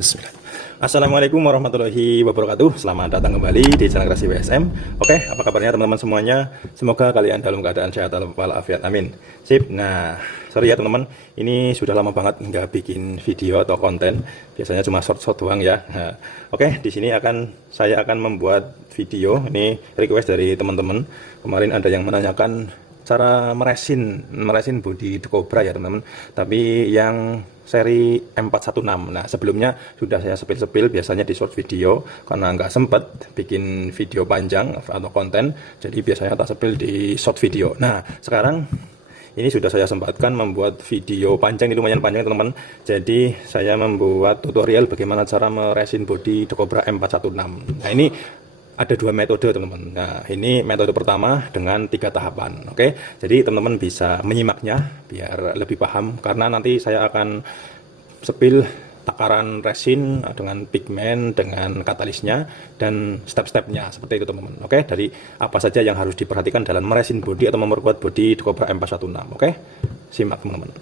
Bismillah. Assalamualaikum warahmatullahi wabarakatuh. Selamat datang kembali di channel Kreasi WSM. Oke, apa kabarnya teman-teman semuanya? Semoga kalian dalam keadaan sehat walafiat. Amin. Sip. Nah, sorry ya teman-teman, ini sudah lama banget nggak bikin video atau konten. Biasanya cuma short-short doang ya. Nah, oke, di sini saya akan membuat video. Ini request dari teman-teman. Kemarin ada yang menanyakan cara meresin bodi Cobra ya teman-teman, tapi yang seri M416. Nah, sebelumnya sudah saya sepil-sepil biasanya di short video karena nggak sempet bikin video panjang atau konten, jadi biasanya tak sepil di short video. Nah, sekarang ini sudah saya sempatkan membuat video panjang, ini lumayan panjang teman-teman. Jadi saya membuat tutorial bagaimana cara meresin bodi Cobra M416. Nah, ini ada dua metode teman-teman. Nah, ini metode pertama dengan 3 tahapan. Oke, jadi teman-teman bisa menyimaknya biar lebih paham, karena nanti saya akan sepil takaran resin dengan pigmen, dengan katalisnya, dan step-stepnya seperti itu teman-teman. Oke, dari apa saja yang harus diperhatikan dalam meresin bodi atau memperkuat bodi Cobra M416. Oke, simak teman-teman.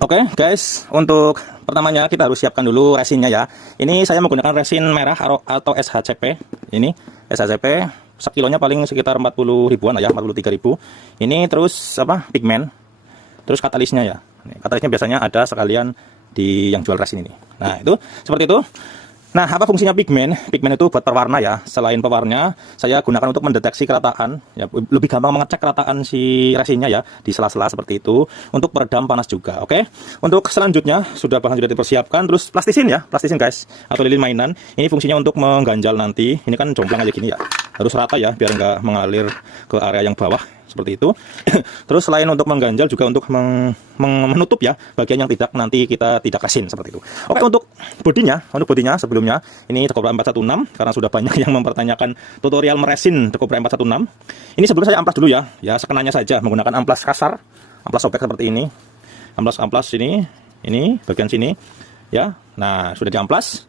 Oke guys, untuk pertamanya kita harus siapkan dulu resinnya ya. Ini saya menggunakan resin merah atau SHCP. Ini SHCP, sekilonya paling sekitar 40 ribuan ya, 43.000. Ini terus pigmen, terus katalisnya ya. Katalisnya biasanya ada sekalian di yang jual resin ini. Nah, itu seperti itu. Nah, apa fungsinya pigmen? Pigmen itu buat pewarna ya. Selain pewarna, saya gunakan untuk mendeteksi kerataan. Ya, lebih gampang mengecek kerataan si resinnya ya, di sela-sela seperti itu. Untuk peredam panas juga, oke? Untuk selanjutnya, bahan sudah dipersiapkan. Terus plastisin ya, plastisin guys, atau lilin mainan. Ini fungsinya untuk mengganjal nanti. Ini kan jomplang aja gini ya. Harus rata ya, biar nggak mengalir ke area yang bawah. Seperti itu. Terus selain untuk mengganjal juga untuk menutup ya bagian yang nanti kita tidak resin seperti itu. Oke, untuk bodinya sebelumnya ini Cobra M416, karena sudah banyak yang mempertanyakan tutorial meresin Cobra M416. Ini sebelum saya amplas dulu ya sekenanya saja menggunakan amplas kasar, amplas sobek seperti ini. Amplas ini bagian sini ya. Nah, sudah diamplas.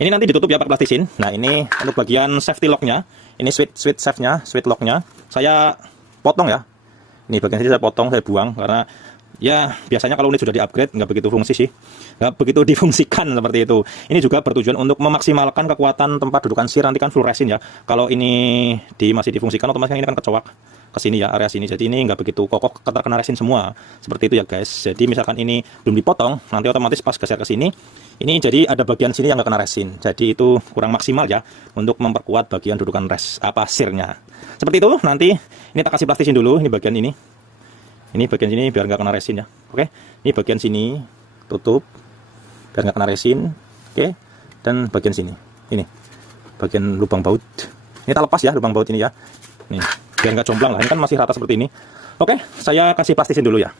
Ini nanti ditutup ya pakai plastisin. Nah, ini untuk bagian safety locknya, ini switch locknya saya potong ya. Ini bagian sini saya potong, saya buang, karena ya biasanya kalau ini sudah di-upgrade nggak begitu fungsi sih, nggak begitu difungsikan seperti itu. Ini juga bertujuan untuk memaksimalkan kekuatan tempat dudukan sir, nanti kan full resin ya. Kalau ini masih difungsikan, otomatis ini kan kecowak ke sini ya, area sini. Jadi ini nggak begitu kokoh, terkena resin semua seperti itu ya guys. Jadi misalkan ini belum dipotong, nanti otomatis pas geser ke sini, ini jadi ada bagian sini yang nggak kena resin. Jadi itu kurang maksimal ya untuk memperkuat bagian dudukan sirnya. Seperti itu. Nanti ini tak kasih plastisin dulu. Ini bagian ini. Ini bagian sini biar nggak kena resin ya. Oke. Ini bagian sini tutup biar nggak kena resin. Oke. Dan bagian sini. Ini bagian lubang baut. Ini tak lepas ya lubang baut ini ya. Nih biar nggak jomplang lah. Ini kan masih rata seperti ini. Oke. Saya kasih plastisin dulu ya.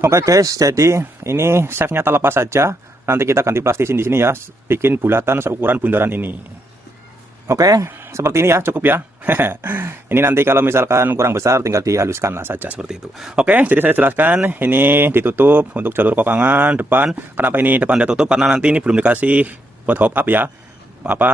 Oke guys, jadi ini shaftnya tak lepas saja. Nanti kita ganti plastisin di sini ya. Bikin bulatan seukuran bundaran ini. Oke, seperti ini ya, cukup ya. Ini nanti kalau misalkan kurang besar tinggal dihaluskan lah saja seperti itu. Oke, jadi saya jelaskan ini ditutup untuk jalur kokangan depan. Kenapa ini depan ditutup? Karena nanti ini belum dikasih buat hop up ya.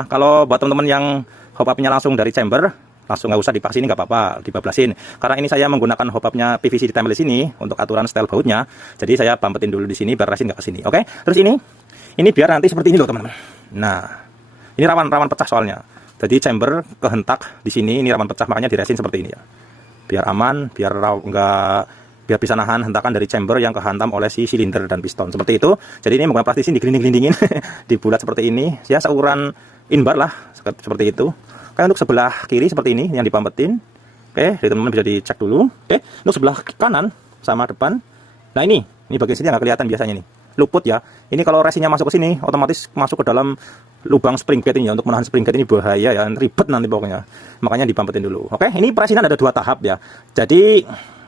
Kalau buat teman-teman yang hop up-nya langsung dari chamber, langsung nggak usah dipaksin, nggak apa-apa, dibablasin. Karena ini saya menggunakan hop up-nya PVC ditempel di sini untuk aturan style bautnya. Jadi saya bampetin dulu di sini biar resin nggak ke sini. Oke, terus ini biar nanti seperti ini loh teman-teman. Nah, ini rawan pecah soalnya. Jadi chamber kehentak di sini, ini rawan pecah, makanya diresin seperti ini ya. Biar aman, biar bisa nahan hentakan dari chamber yang kehantam oleh si silinder dan piston seperti itu. Jadi ini menggunakan plastisin digelinding-gelindingin, dibulat seperti ini, ya seukuran inbar lah seperti itu. Kayak untuk sebelah kiri seperti ini yang dipampetin. Oke, jadi teman-teman bisa dicek dulu. Oke, untuk sebelah kanan sama depan. Nah ini bagian sini nggak kelihatan biasanya nih. Luput ya. Ini kalau resinnya masuk ke sini, otomatis masuk ke dalam lubang spring gate ini ya. Untuk menahan spring gate ini bahaya ya, ribet nanti pokoknya. Makanya dipampetin dulu. Oke, ini peresinan ada 2 tahap ya. Jadi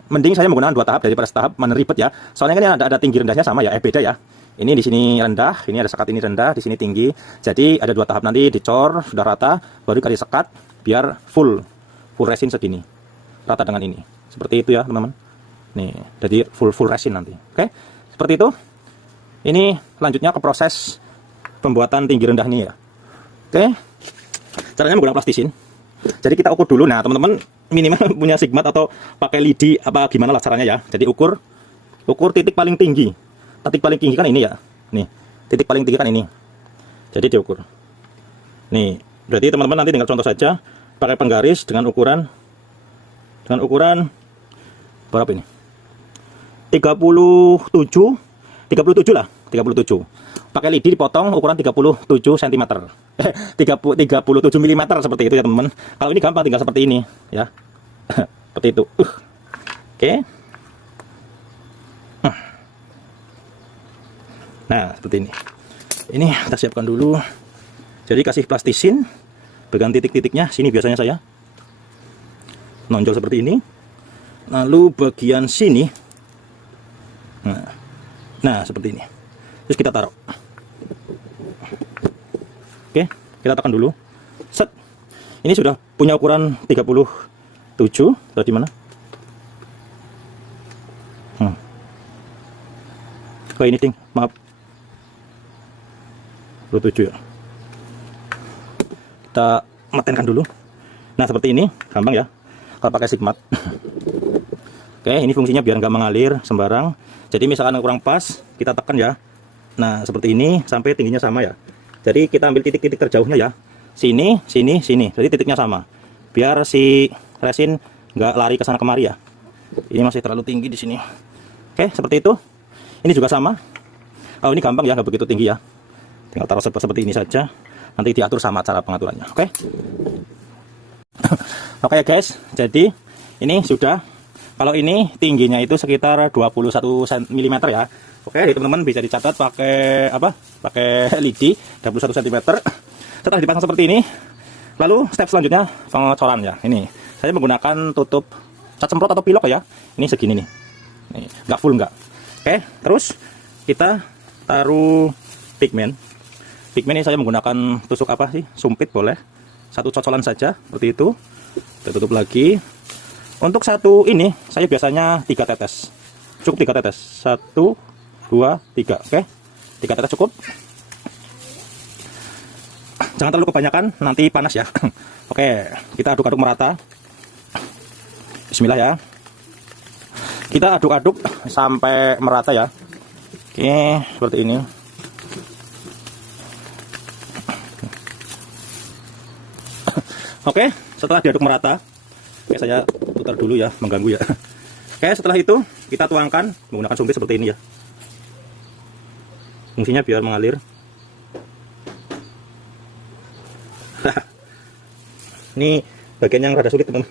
mending saya menggunakan 2 tahap daripada setahap, mana ribet ya. Soalnya kan ada tinggi rendahnya sama ya, beda ya. Ini di sini rendah, ini ada sekat ini rendah, di sini tinggi. Jadi ada 2 tahap, nanti dicor sudah rata, baru kasih sekat biar full resin segini. Rata dengan ini. Seperti itu ya, teman-teman. Nih, jadi full resin nanti. Oke. Seperti itu. Ini lanjutnya ke proses pembuatan tinggi rendah nih ya. Oke. Caranya menggunakan plastisin. Jadi kita ukur dulu. Nah, teman-teman minimal punya sigmat atau pakai lidi apa gimana lah caranya ya. Jadi ukur titik paling tinggi. Titik paling tinggi kan ini ya. Nih. titik paling tinggi kan ini. Jadi diukur. Nih, berarti teman-teman nanti tinggal contoh saja pakai penggaris dengan ukuran berapa ini? 37 lah, 37. Pakai lidi dipotong ukuran 37 cm. 37 mm seperti itu ya, teman-teman. Kalau ini gampang, tinggal seperti ini ya. Seperti itu. Oke. Nah, seperti ini. Ini kita siapkan dulu. Jadi kasih plastisin bagian titik-titiknya sini biasanya saya nonjol seperti ini. Lalu bagian sini nah seperti ini. Terus kita taruh. Oke, kita tekan dulu. Set. Ini sudah punya ukuran 37. Tadi mana? Oh, ini ding, maaf. 27 ya. Kita matenkan dulu. Nah, seperti ini, gampang ya. Kalau pakai sigmat. Oke, ini fungsinya biar nggak mengalir sembarang. Jadi misalkan kurang pas, kita tekan ya. Nah, seperti ini sampai tingginya sama ya. Jadi kita ambil titik-titik terjauhnya ya. Sini, sini, sini. Jadi titiknya sama. Biar si resin nggak lari ke sana kemari ya. Ini masih terlalu tinggi di sini. Oke, seperti itu. Ini juga sama. Oh, ini gampang ya, nggak begitu tinggi ya. Tinggal taruh seperti ini saja. Nanti diatur sama cara pengaturannya. Oke. Oke ya guys. Jadi ini sudah. Kalau ini tingginya itu sekitar 21 mm ya. Oke, teman-teman bisa dicatat pakai apa? Pakai lidi 21 cm. Setelah dipasang seperti ini, lalu step selanjutnya pengecoran ya. Ini saya menggunakan tutup cat semprot atau pilok ya. Ini segini nih. Nih, nggak full nggak. Oke, terus kita taruh pigmen. Pigmen ini saya menggunakan tusuk apa sih? Sumpit boleh. Satu cocolan saja seperti itu. Kita tutup lagi. Untuk satu ini saya biasanya 3 tetes. Cukup 3 tetes. 1 2 3. Oke. 3 tetes cukup. Jangan terlalu kebanyakan, nanti panas ya. Oke, kita aduk-aduk merata. Bismillah ya. Kita aduk-aduk sampai merata ya. Oke, seperti ini. Oke, setelah diaduk merata, oke, saya putar dulu ya, mengganggu ya. Oke, setelah itu kita tuangkan menggunakan sumpit seperti ini ya. Fungsinya biar mengalir. Ini bagian yang rada sulit, teman.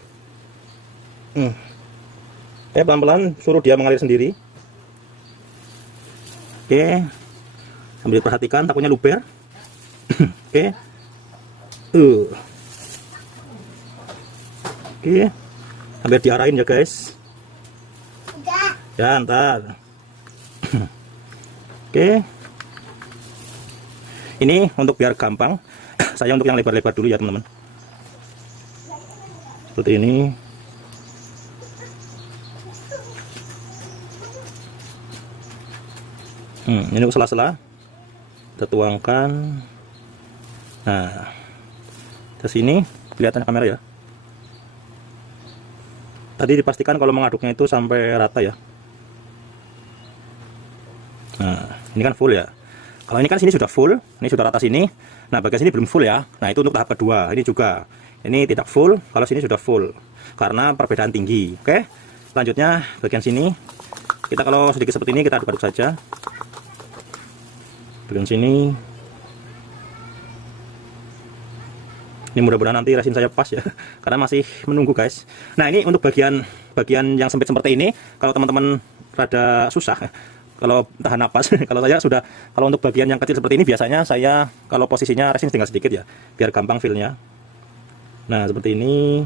Oke, pelan-pelan suruh dia mengalir sendiri. Oke, sambil perhatikan takutnya luber. Oke. Oke, sambil diarahin ya guys. Ya, ntar. Oke. Ini untuk biar gampang, saya untuk yang lebar-lebar dulu ya teman-teman. Seperti ini. Ini untuk sela-sela. Kita tuangkan. Nah, ke sini kelihatan kamera ya. Tadi dipastikan kalau mengaduknya itu sampai rata ya. Nah, ini kan full ya. Kalau ini kan sini sudah full, ini sudah rata sini. Nah, bagian sini belum full ya. Nah, itu untuk tahap kedua. Ini juga. Ini tidak full, kalau sini sudah full. Karena perbedaan tinggi. Oke. Selanjutnya bagian sini. Kita kalau sedikit seperti ini kita aduk-aduk saja. Bagian sini. Ini mudah-mudahan nanti resin saya pas ya, karena masih menunggu guys. Nah, ini untuk bagian yang sempit seperti ini, kalau teman-teman rada susah kalau tahan napas. Kalau saya sudah, kalau untuk bagian yang kecil seperti ini biasanya saya kalau posisinya resin tinggal sedikit ya, biar gampang fillnya. Nah, seperti ini.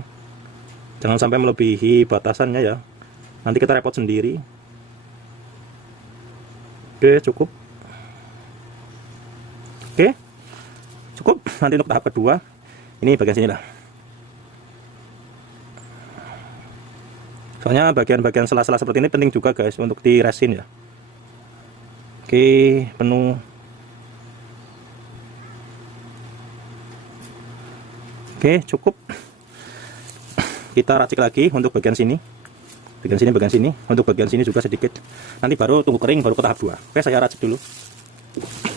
Jangan sampai melebihi batasannya ya. Nanti kita repot sendiri. Oke, cukup. Oke, cukup. Nanti untuk tahap kedua. Ini bagian sini lah. Soalnya bagian-bagian sela-sela seperti ini penting juga guys untuk di resin ya. Oke, penuh. Oke, cukup. Kita racik lagi untuk bagian sini. Bagian sini. Untuk bagian sini juga sedikit. Nanti baru tunggu kering baru ke tahap 2. Oke, saya racik dulu.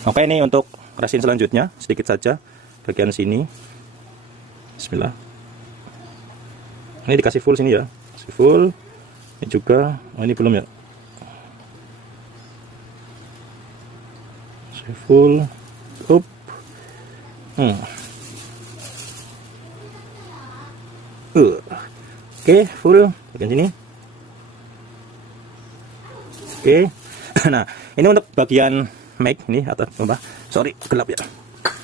Oke, ini untuk resin selanjutnya sedikit saja bagian sini. Bismillah. Ini dikasih full sini ya, kasih full. Ini juga, oh ini belum ya. Kasih full. Up. Oke, full bagian sini. Oke. Nah, ini untuk bagian mic ini atau apa? Sorry, gelap ya.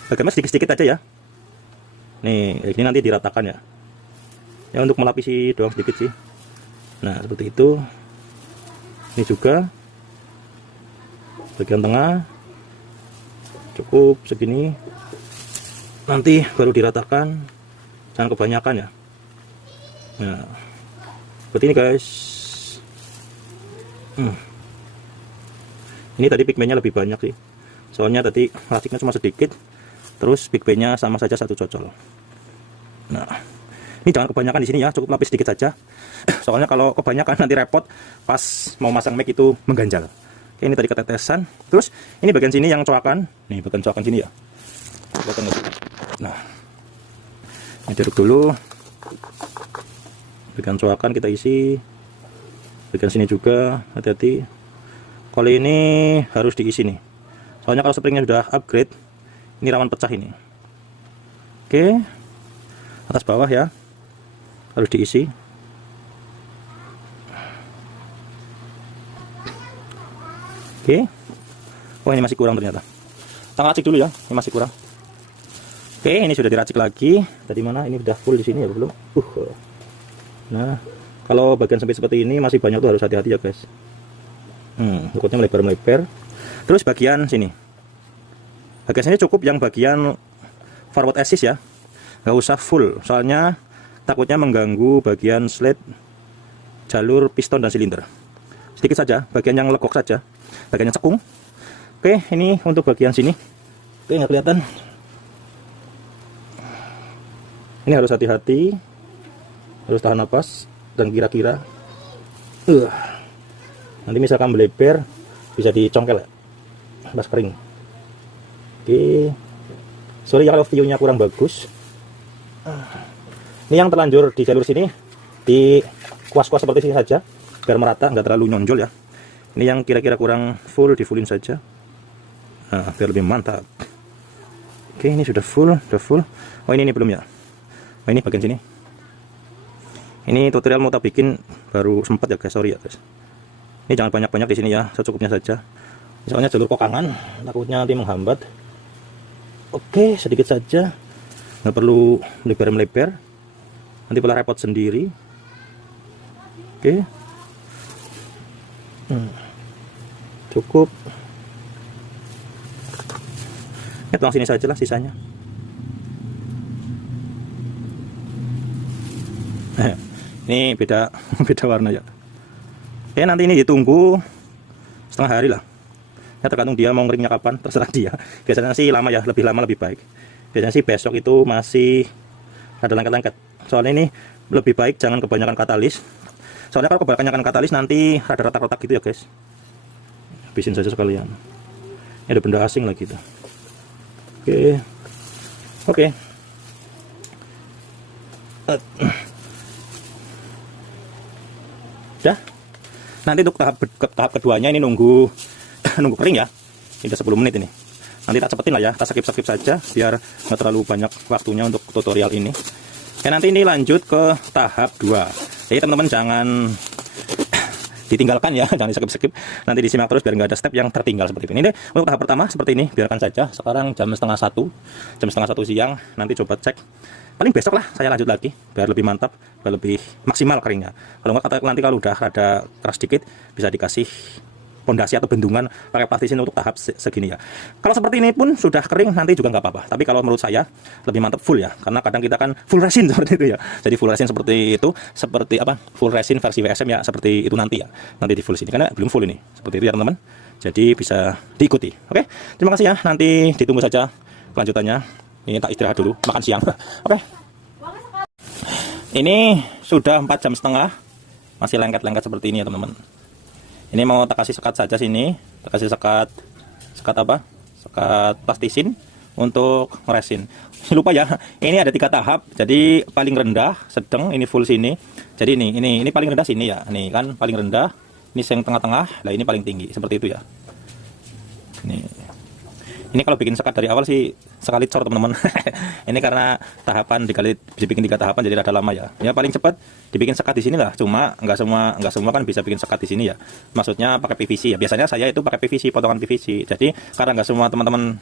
Bagian sedikit-sedikit aja ya. Nih, ini nanti diratakan ya. Ya untuk melapisi doang sedikit sih. Nah, seperti itu. Ini juga bagian tengah. Cukup segini. Nanti baru diratakan. Jangan kebanyakan ya. Nah, seperti ini guys. Ini tadi pigmennya lebih banyak sih. Soalnya tadi plastiknya cuma sedikit. Terus pigmennya sama saja satu cocol. Nah, ini jangan kebanyakan di sini ya, cukup lapis sedikit saja. Soalnya kalau kebanyakan nanti repot pas mau masang mic itu mengganjal. Oke, ini tadi ketetesan. Terus ini bagian sini yang coakan. Nih bagian coakan sini ya. Nah, ini diaduk dulu. Bagian coakan kita isi. Bagian sini juga hati-hati. Kalau ini harus diisi nih. Soalnya kalau springnya sudah upgrade, ini rawan pecah ini. Oke, atas bawah ya harus diisi. Oke. Oh, ini masih kurang ternyata. Kita racik dulu ya, ini masih kurang. Oke, ini sudah diracik lagi. Tadi mana? Ini sudah full di sini ya belum? Nah, kalau bagian sempit seperti ini masih banyak tuh, harus hati-hati ya guys. Lukutnya melebar-melebar. Terus bagian sini. Bagian sini cukup yang bagian forward assist ya. Nggak usah full, soalnya takutnya mengganggu bagian slide jalur piston dan silinder. Sedikit saja, bagian yang legok saja. Bagian yang cekung. Oke, ini untuk bagian sini. Oke, nggak kelihatan. Ini harus hati-hati. Harus tahan napas dan kira-kira. Nanti misalkan melebar bisa dicongkel ya, pas kering. Oke, sorry ya kalau view-nya kurang bagus. Ini yang terlanjur di jalur sini di kuas-kuas seperti ini saja biar merata, nggak terlalu nyonjol ya. Ini yang kira-kira kurang full, di fullin saja. Nah, biar lebih mantap. Oke, ini sudah full, Oh ini belum ya. Oh ini bagian sini. Ini tutorial mau tak bikin baru sempat ya guys, sorry ya guys. Ini jangan banyak-banyak di sini ya, secukupnya saja. Soalnya jalur kokangan, takutnya nanti menghambat. Oke, sedikit saja, nggak perlu melebar-melebar. Nanti pula repot sendiri. Oke, cukup. Ya, tuang sini saja lah sisanya. Ini beda warna ya. Oke, nanti ini ditunggu setengah hari lah. Ya tergantung dia mau ngeringnya kapan, terserah dia. Biasanya sih lama ya, lebih lama lebih baik. Biasanya sih besok itu masih ada lengket-lengket. Soalnya ini lebih baik jangan kebanyakan katalis. Soalnya kalau kebanyakan katalis nanti ada retak-retak gitu ya guys. Habisin saja sekalian. Ini ada benda asing lagi tuh. Oke. Udah. Nanti untuk tahap keduanya ini nunggu kering ya. Ini udah 10 menit ini. Nanti tak cepetin lah ya, tak skip saja biar nggak terlalu banyak waktunya untuk tutorial ini. Ya nanti ini lanjut ke tahap 2. Jadi teman-teman jangan ditinggalkan ya, jangan di skip. Nanti disimak terus biar nggak ada step yang tertinggal seperti ini. Ini untuk tahap pertama seperti ini, biarkan saja. Sekarang jam setengah satu siang. Nanti coba cek. Paling besok lah saya lanjut lagi biar lebih mantap, biar lebih maksimal keringnya. Kalau nggak nanti kalau udah rada keras dikit bisa dikasih pondasi atau bendungan pakai plastisin untuk tahap segini ya. Kalau seperti ini pun sudah kering nanti juga nggak apa-apa. Tapi kalau menurut saya lebih mantap full ya, karena kadang kita kan full resin seperti itu ya. Jadi full resin seperti itu, seperti apa? Full resin versi WSM ya, seperti itu nanti ya. Nanti di full sini karena belum full ini. Seperti itu ya teman-teman. Jadi bisa diikuti. Oke, terima kasih ya. Nanti ditunggu saja kelanjutannya. Ini tak istirahat dulu, makan siang. Oke. Ini sudah 4,5 jam. Masih lengket-lengket seperti ini ya teman-teman. Ini mau tak kasih sekat saja sini. Tak kasih sekat apa? sekat plastisin untuk resin. Lupa ya, ini ada 3 tahap. Jadi paling rendah, sedang, ini full sini. Jadi ini paling rendah sini ya. Nih kan paling rendah, ini yang tengah-tengah, lah ini paling tinggi, seperti itu ya. Ini kalau bikin sekat dari awal sih sekali cor teman-teman. Ini karena tahapan dibikin 3 tahapan jadi rada lama ya. Ya paling cepat dibikin sekat di sini lah. Cuma nggak semua kan bisa bikin sekat di sini ya. Maksudnya pakai PVC ya. Biasanya saya itu pakai PVC, potongan PVC. Jadi karena nggak semua teman-teman,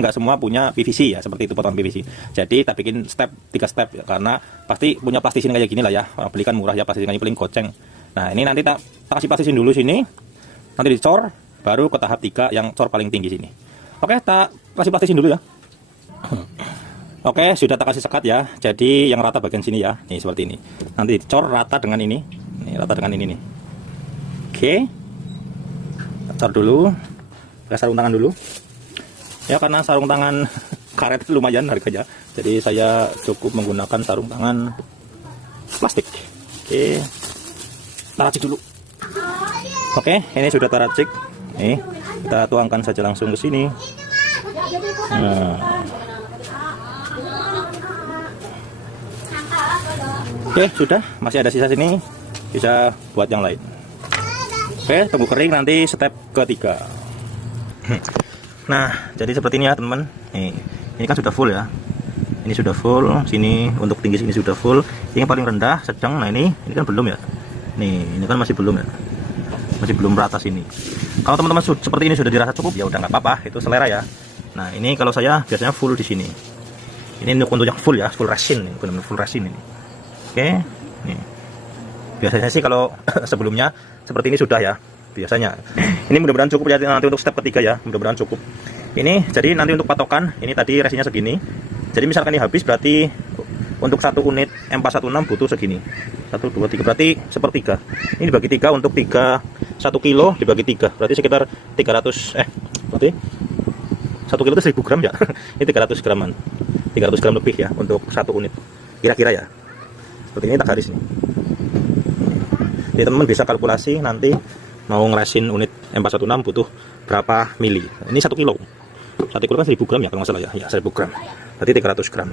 nggak semua punya PVC ya, seperti itu potongan PVC. Jadi kita bikin 3 step ya. Karena pasti punya plastisin kayak gini lah ya. Orang beli kan murah ya, plastisin paling goceng. Nah ini nanti tak kasih plastisin dulu sini. Nanti dicor, baru ke tahap 3 yang cor paling tinggi sini. Oke, tak kasih plastisin dulu ya. Oke, sudah tak kasih sekat ya. Jadi yang rata bagian sini ya. Nih seperti ini. Nanti dicor rata dengan ini. Nih rata dengan ini nih. Oke. Cor dulu. Pakai sarung tangan dulu. Ya karena sarung tangan karet lumayan harganya. Jadi saya cukup menggunakan sarung tangan plastik. Oke. Taracik dulu. Oke, ini sudah taracik. Nih, kita tuangkan saja langsung ke sini. Nah. Oke, sudah. Masih ada sisa sini. Bisa buat yang lain. Oke, tunggu kering nanti step ketiga. Nah, jadi seperti ini ya teman-teman. Nih, ini kan sudah full ya. Ini sudah full. Sini untuk tinggi sini sudah full. Ini paling rendah, sedang. Nah ini kan belum ya. Nih, ini kan masih belum ya. Masih belum rata sini. Kalau teman-teman seperti ini sudah dirasa cukup ya udah nggak apa-apa, itu selera ya. Nah ini kalau saya biasanya full di sini. Ini untuk yang full ya, full resin, benar-benar full resin ini. Oke, nih. Biasanya sih kalau sebelumnya seperti ini sudah ya, biasanya. Ini mudah-mudahan cukup ya nanti untuk step ketiga ya, mudah-mudahan cukup. Ini jadi nanti untuk patokan, ini tadi resinnya segini. Jadi misalkan ini habis berarti untuk 1 unit M416 butuh segini. 1, 2, 3 berarti sepertiga. Ini dibagi 3 untuk 1 kilo dibagi 3 berarti sekitar 300 berarti 1 kilo itu 1000 gram ya. Ini 300 graman, 300 gram lebih ya untuk 1 unit kira-kira ya. Seperti ini tak garis nih. Jadi teman-teman bisa kalkulasi nanti mau ngeresin unit M416 butuh berapa mili. Ini 1 kilo 1 kilo kan 1000 gram ya kalau nggak salah ya. Ya 1000 gram berarti 300 gram,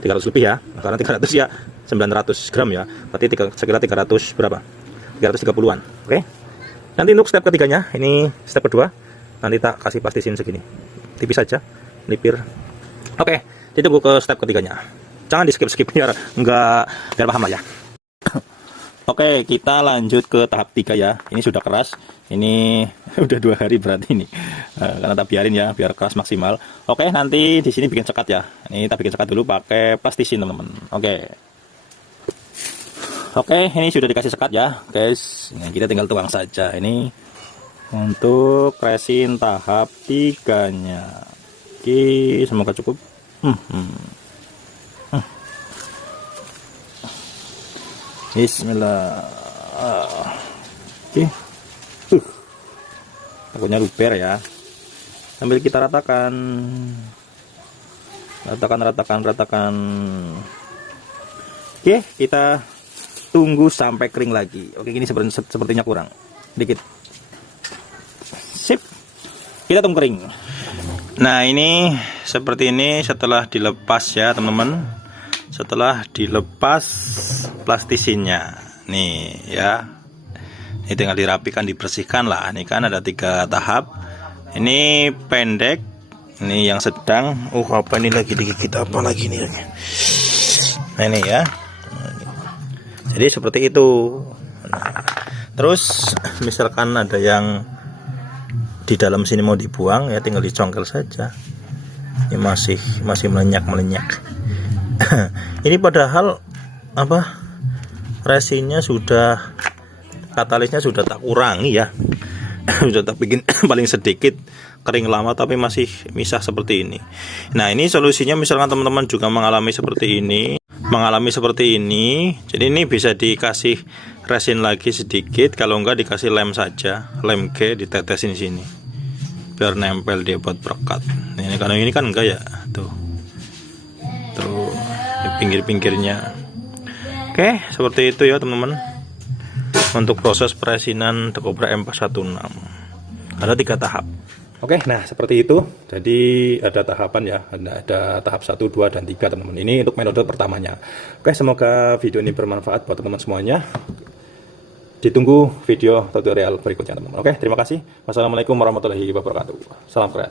300 lebih ya, karena 300 ya 900 gram ya, berarti sekitar 300 berapa, 330-an. Oke, nanti untuk step ketiganya, ini step kedua, nanti tak kasih plastisin segini, tipis saja, melipir. Oke, jadi tunggu ke step ketiganya, jangan di skip biar paham lah ya. Oke, kita lanjut ke tahap 3 ya. Ini sudah keras. Ini udah 2 hari berarti ini. Karena tak biarin ya, biar keras maksimal. Oke, nanti di sini bikin sekat ya. Ini kita bikin sekat dulu pakai plastisin, teman-teman. Oke. Oke, ini sudah dikasih sekat ya, guys. Nah, kita tinggal tuang saja. Ini untuk resin tahap 3-nya. Oke, semoga cukup. Bismillah. Oke. Takutnya luber ya. Sambil kita ratakan. Ratakan. Oke, kita tunggu sampai kering lagi. Oke, ini sepertinya kurang dikit. Sip. Kita tunggu kering. Nah, ini seperti ini setelah dilepas ya, teman-teman. Setelah dilepas plastisinnya nih ya, ini tinggal dirapikan, dibersihkan lah. Ini kan ada 3 tahap, ini pendek, ini yang sedang. Apa ini lagi digigit apa lagi nih? Nah ini ya, jadi seperti itu. Nah, terus misalkan ada yang di dalam sini mau dibuang ya, tinggal dicongkel saja. Ini masih melenyak. Ini padahal resinnya sudah, katalisnya sudah tak kurangi ya. Sudah tak bikin paling sedikit, kering lama tapi masih misah seperti ini. Nah, ini solusinya misalkan teman-teman juga mengalami seperti ini. Jadi ini bisa dikasih resin lagi sedikit, kalau enggak dikasih lem saja, lem G ditetesin sini. Biar nempel dia buat perekat. Ini karena ini kan enggak ya, tuh pinggir-pinggirnya. Oke, seperti itu ya teman-teman untuk proses peresinan The Cobra M416. Ada 3 tahap. Oke, nah seperti itu. Jadi ada tahapan ya, ada tahap 1, 2, dan 3 teman-teman. Ini untuk metode pertamanya. Oke, semoga video ini bermanfaat buat teman-teman semuanya. Ditunggu video tutorial berikutnya teman-teman. Oke, terima kasih. Wassalamualaikum warahmatullahi wabarakatuh. Salam kreatif.